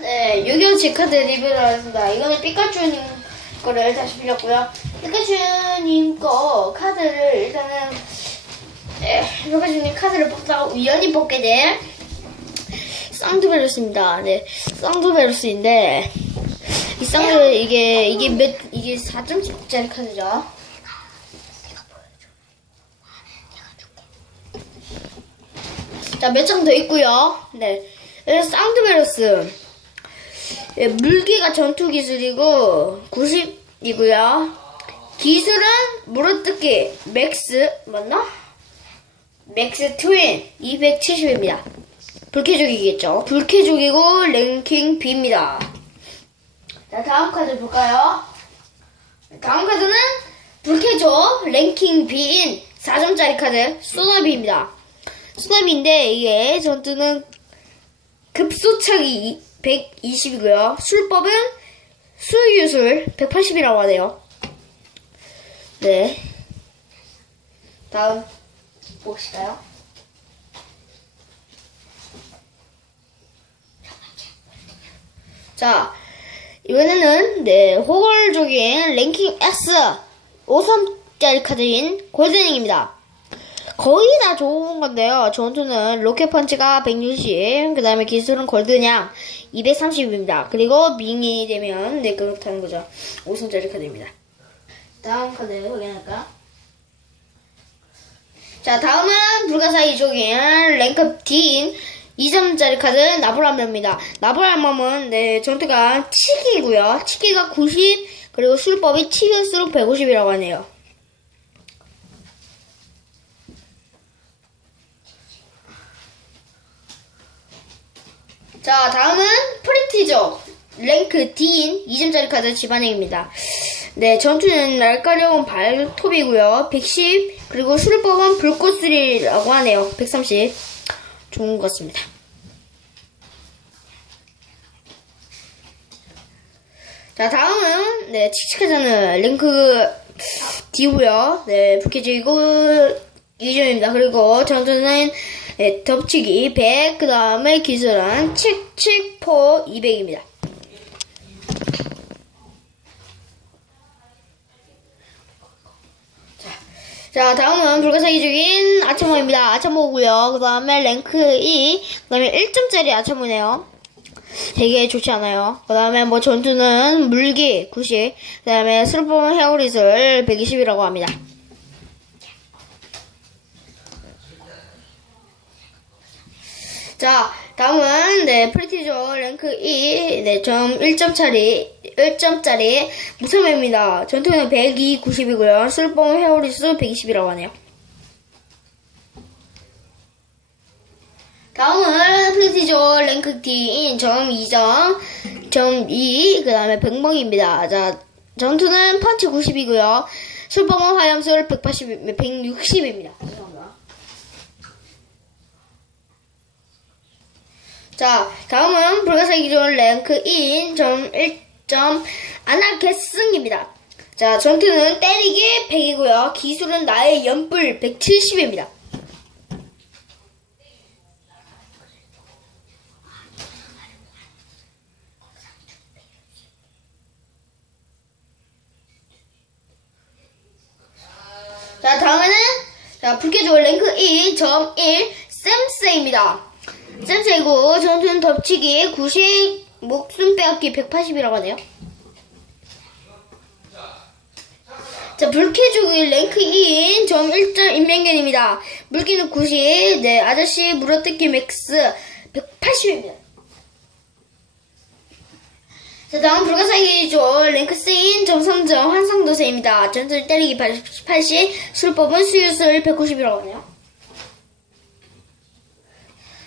네, 유교 제카드 리뷰를 하겠습니다. 이거는 피카츄님 거를 다시 빌렸고요. 피카츄님 거 카드를 일단은 네, 피카츄님 카드를 뽑다가 우연히 뽑게 된 쌍두베르스입니다. 네, 쌍두베르스인데 이 쌍두 이게 이게 몇 이게 4.10짜리 카드죠. 자, 몇 장 더 있고요. 네. 사운드베러스. 예, 물기가 전투 기술이고 90이고요. 기술은 물어뜯기 맥스 맞나? 맥스 트윈 270입니다. 불쾌족이겠죠. 불쾌족이고 랭킹 B입니다. 자, 다음 카드 볼까요? 다음 카드는 불쾌족 랭킹 B인 4점짜리 카드 소나비입니다. 수납인데 이게 전투는 급소차기 120이고요. 술법은 수유술 180이라고 하네요. 네. 다음 보실까요? 자, 이번에는 네 호걸족인 랭킹 S 5선짜리 카드인 골든링입니다. 거의 다 좋은 건데요. 전투는 로켓 펀치가 160, 그 다음에 기술은 골드냥 230입니다. 그리고 밍이 되면 네 그렇다는 거죠. 5선짜리 카드입니다. 다음 카드 확인할까? 자, 다음은 불가사의 족인 랭크 D인 2점짜리 카드 나브람입니다. 나브람은 네, 전투가 치기고요. 치기가 90, 그리고 술법이 치기일수록 150이라고 하네요. 자, 다음은 프리티족 랭크 D인 2점짜리 카드 집안행입니다. 네, 전투는 날카로운 발톱이고요. 110, 그리고 술법은 불꽃술이라고 하네요. 130. 좋은 것 같습니다. 자, 다음은, 네, 칙칙하잖아요. 랭크 D고요 네, 부캐지고 2점입니다. 그리고 전투는 네, 덮치기 100, 그 다음에 기술은 칙칙포 200입니다. 자, 다음은 불가사의적인 아차모입니다. 아차모고요. 그 다음에 랭크 2, 그 다음에 1점짜리 아차모네요. 되게 좋지 않아요. 그 다음에 뭐 전투는 물기 90, 그 다음에 슬픔 헤어리슬 120이라고 합니다. 자, 다음은 네 프리티저 랭크 2, 네, 점 1점짜리 1점짜리 무서움입니다. 전투는 102, 90이고요. 술봉 헤어리스 120이라고 하네요. 다음은 프리티저 랭크 D인 점 2점, 점 2, 그 다음에 백멍입니다. 자, 전투는 펀치 90이고요. 술봉은 화염술 180, 160입니다. 죄송합니다. 자, 다음은 불가사의 기존 랭크 2인 점 1점 아나케스입니다. 자, 전투는 때리기 100이고요. 기술은 나의 연불 170입니다. 자, 다음에는 자, 불쾌조 랭크 2.1 쌤세입니다. 쌤세이고 전투는 덮치기 90, 목숨 빼앗기 180이라고 하네요. 자, 불쾌족이 랭크 2인 점 1점 인명견입니다. 물기는 90, 네, 아저씨 물어뜯기 맥스 180입니다. 자, 다음 불가사의죠. 랭크 C인 점 3점 환상도세입니다. 전투를 때리기 80, 술법은 수유술 190이라고 하네요.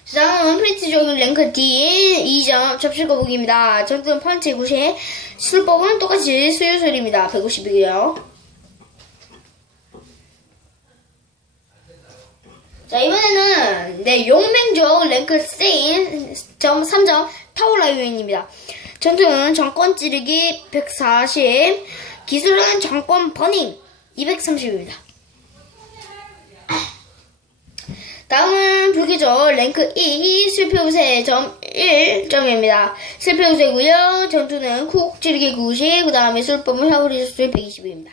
자, 다음은 프리티족인 랭크 D 2점 접시 거북입니다. 전투는 펀치 90, 술법은 똑같이 수유술입니다. 150이고요. 자, 이번에는, 네, 용맹족 랭크 세인 점 3점 타워라이온입니다. 전투는 정권 찌르기 140, 기술은 정권 버닝 230입니다. 다음은 불기조 랭크 2 실패 우세 점 1점입니다. 실패 우세고요. 전투는 쿡 찌르기 90, 그 다음에 술법은 샤브리스 120입니다.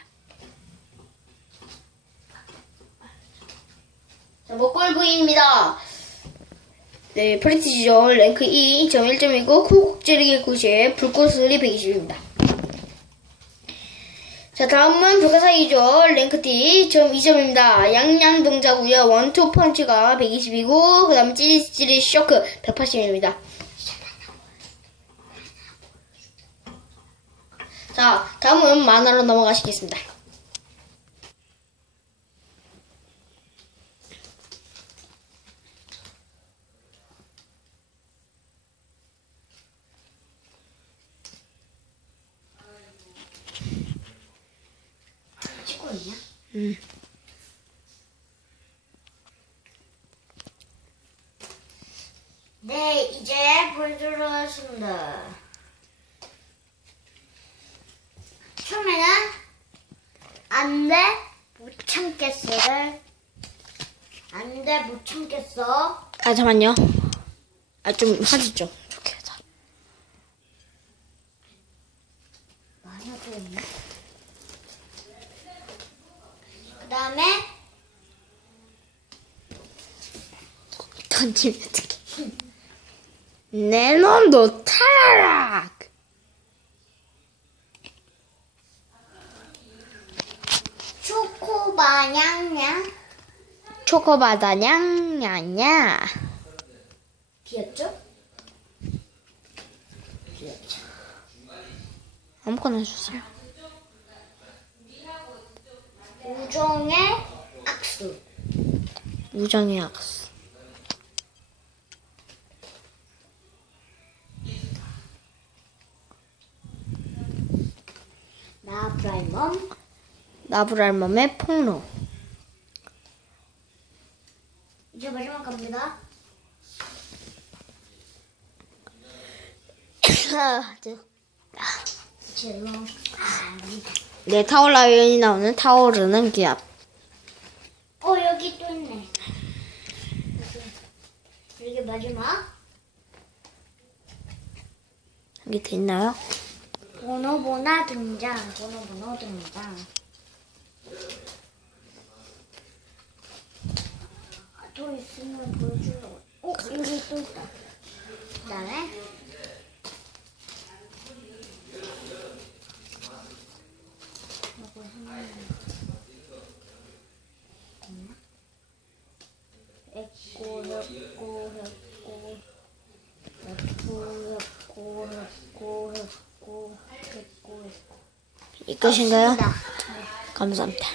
자, 목골 부인입니다. 네, 프리티지죠. 랭크 2점 1점이고 쿡 찌르기 90, 불꽃술이 120입니다. 자, 다음은 불가사의죠. 랭크 D 점 2점입니다. 양양 동자고요. 원투 펀치가 120이고 그 다음에 찌릿찌릿 쇼크 180입니다. 자, 다음은 만화로 넘어가시겠습니다. 찍고 있냐? 음. 네, 이제 보여드리도록 하겠습니다. 처음에는 안 돼, 못 참겠어를 안 돼, 못 참겠어. 아, 잠깐만요. 아, 좀 좀. 좋게 하자. 많이 들었네. 그 다음에 던지면 어떡해. 내 놈도 타라락! 초코바 냥냥 초코바다 냥냐냐. 귀엽죠? 아무거나 해주세요. 우정의 악수. 우정의 악수. 나브라이멈. 나브랄mom의 폭로. 이제 마지막 갑니다. 젤로. 네, 타올라연이 나오는 타오르는 기압. 어 여기 또 있네. 여기 마지막. 여기 돼 있나요? 보노보나 등장. 보노보노 등장. 아, 또 있으면 보여주려고. 어 여기 또 있다. 그다음에 요거 하나는 있나? 했고 했고 했고 했고 했고 했고 했고 했고 했고 이 끝인가요? 맞습니다. 감사합니다.